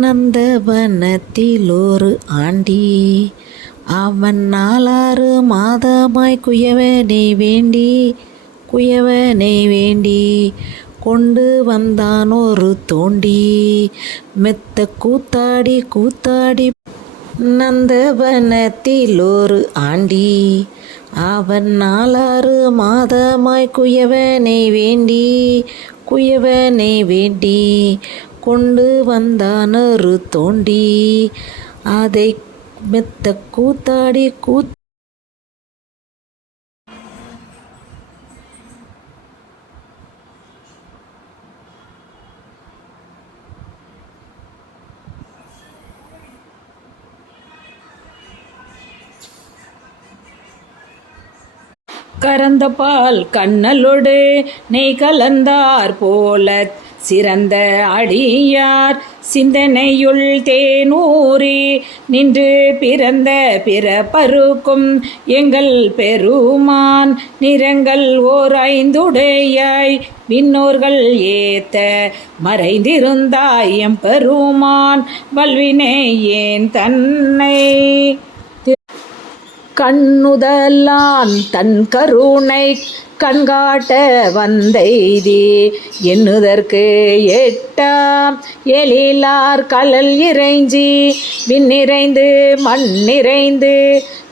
நந்தவனத்திலொரு aunty அவன் 4 மாதமாய் குயவனை வேண்டி கொண்டு வந்தான் ஒரு தோண்டி மெத்த கூத்தாடி. நந்தவனத்திலொரு ஆண்டி அவன் 4 மாதமாய் குயவனை வேண்டி கொண்டு வந்தான் ஒரு தோண்டி அதை மெத்த கூத்தாடி. கறந்த பால் கண்ணலொடு நெய் கலந்தார் போல சிறந்த அடியார் சிந்தனையுள் தேனூரி நின்று பிறந்த பிறப்பருக்கும் எங்கள் பெருமான் நிறங்கள் ஓர் 5 விண்ணோர்கள் ஏத்த மறைந்திருந்தாய் எம்பெருமான் வல்வினை ஏன் தன்னை கண்ணுதலான் தன் கருணை கண்காட்ட வந்தெய்தி எண்ணுதற்கு எட்டாம் எழிலார் கலல் இறைஞ்சி விண்ணிறைந்து மண்ணிறைந்து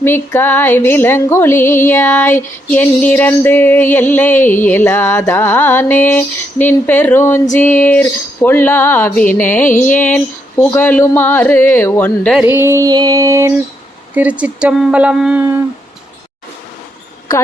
மிக்காய் விலங்கொலியாய் எண்ணிறந்து எல்லை இலாதானே நின் பெருஞ்சீர் பொல்லாவினை ஏன் புகழுமாறு ஒன்றறியேன். திருச்சிற்றம்பலம்.